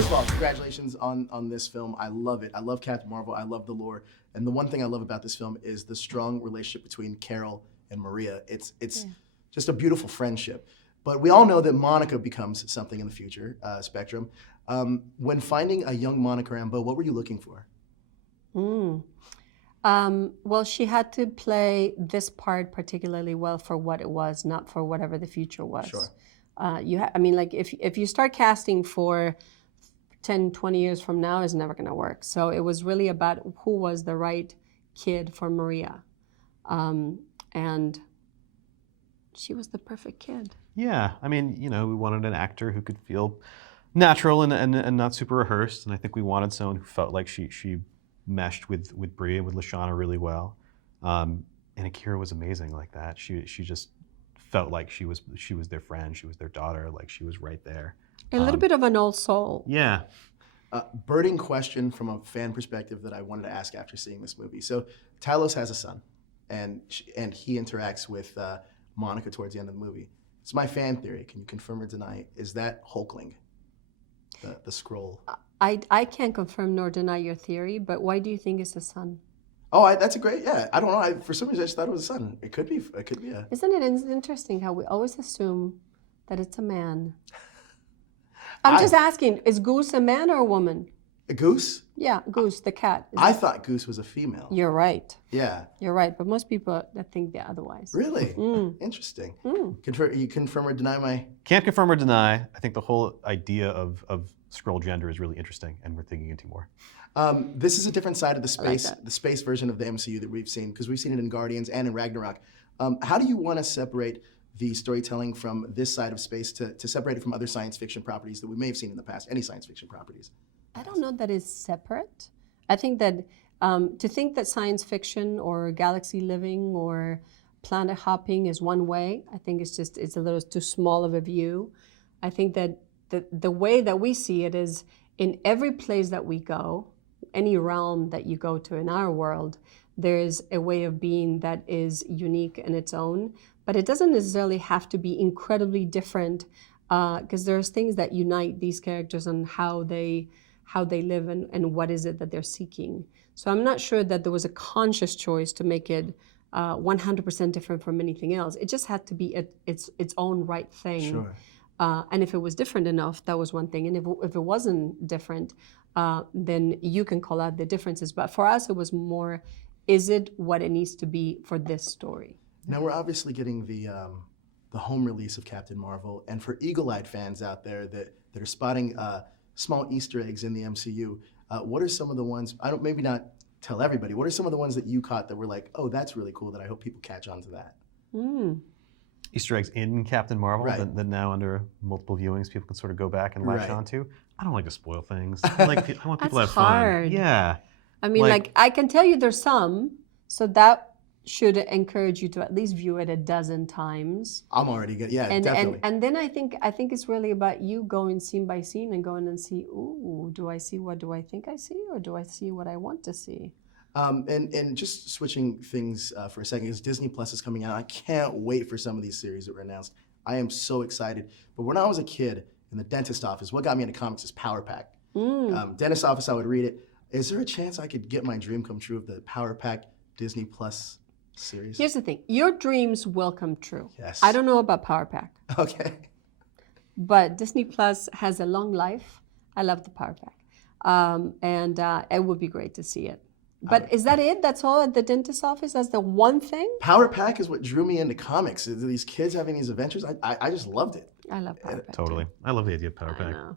First of all, congratulations on this film. I love it. I love Captain Marvel. I love the lore. And the one thing I love about this film is the strong relationship between Carol and Maria. It's just a beautiful friendship. But we all know that Monica becomes something in the future, Spectrum. When finding a young Monica Rambeau, what were you looking for? Well, she had to play this part particularly well for what it was, not for whatever the future was. Sure. I mean, like if you start casting for 10, 20 years from now, it's never going to work. So it was really about who was the right kid for Maria. And she was the perfect kid. Yeah, I mean, you know, we wanted an actor who could feel natural and not super rehearsed, and I think we wanted someone who felt like she meshed with Brie and with Lashana really well. And Akira was amazing like that. She just felt like she was their friend, she was their daughter, like she was right there. A little bit of an old soul. Yeah. Burning question from a fan perspective that I wanted to ask after seeing this movie. So Talos has a son, and he interacts with Monica towards the end of the movie. It's my fan theory. Can you confirm or deny? Is that Hulkling, the scroll? I can't confirm nor deny your theory, but why do you think it's a son? Oh, that's a great, yeah. I don't know. For some reason, I just thought it was a son. It could be a... Isn't it interesting how we always assume that it's a man? I'm just asking, is Goose a man or a woman? A goose? Yeah, Goose, the cat. I thought Goose was a female. You're right. Yeah. You're right, but most people think they're otherwise. Really? Interesting. You confirm or deny my... Can't confirm or deny. I think the whole idea of scroll gender is really interesting, and we're thinking into more. This is a different side of the space version of the MCU that we've seen, because we've seen it in Guardians and in Ragnarok. How do you want to separate the storytelling from this side of space to separate it from other science fiction properties that we may have seen in the past, any science fiction properties? I don't know that it's separate. I think that to think that science fiction or galaxy living or planet hopping is one way, I think it's a little too small of a view. I think that the way that we see it is in every place that we go, any realm that you go to in our world, there's a way of being that is unique in its own, but it doesn't necessarily have to be incredibly different, because there's things that unite these characters on how they live and what is it that they're seeking. So I'm not sure that there was a conscious choice to make it 100% different from anything else. It just had to be its own right thing. Sure. And if it was different enough, that was one thing. And if it wasn't different, then you can call out the differences. But for us, it was more, is it what it needs to be for this story? Now we're obviously getting the home release of Captain Marvel, and for eagle-eyed fans out there that are spotting small Easter eggs in the MCU, what are some of the ones, maybe not tell everybody, what are some of the ones that you caught that were like, oh, that's really cool, that I hope people catch on to that? Easter eggs in Captain Marvel that now under multiple viewings people can sort of go back and latch onto. I don't like to spoil things. I want people to have hard. fun. Yeah. I mean, like I can tell you there's some, so that should encourage you to at least view it a dozen times. I'm already good. Yeah, definitely. And then I think it's really about you going scene by scene and going and see, ooh, do I see what do I think I see, or do I see what I want to see? And just switching things for a second, because Disney Plus is coming out. I can't wait for some of these series that were announced. I am so excited. But when I was a kid in the dentist office, what got me into comics is Power Pack. Dentist office, I would read it. Is there a chance I could get my dream come true of the Power Pack Disney Plus series? Here's the thing. Your dreams will come true. Yes. I don't know about Power Pack. Okay. But Disney Plus has a long life. I love the Power Pack. And it would be great to see it. But is that it? That's all at the dentist office? That's the one thing? Power Pack is what drew me into comics. These kids having these adventures, I just loved it. I love Power Pack. Totally. Too. I love the idea of Power Pack. I know.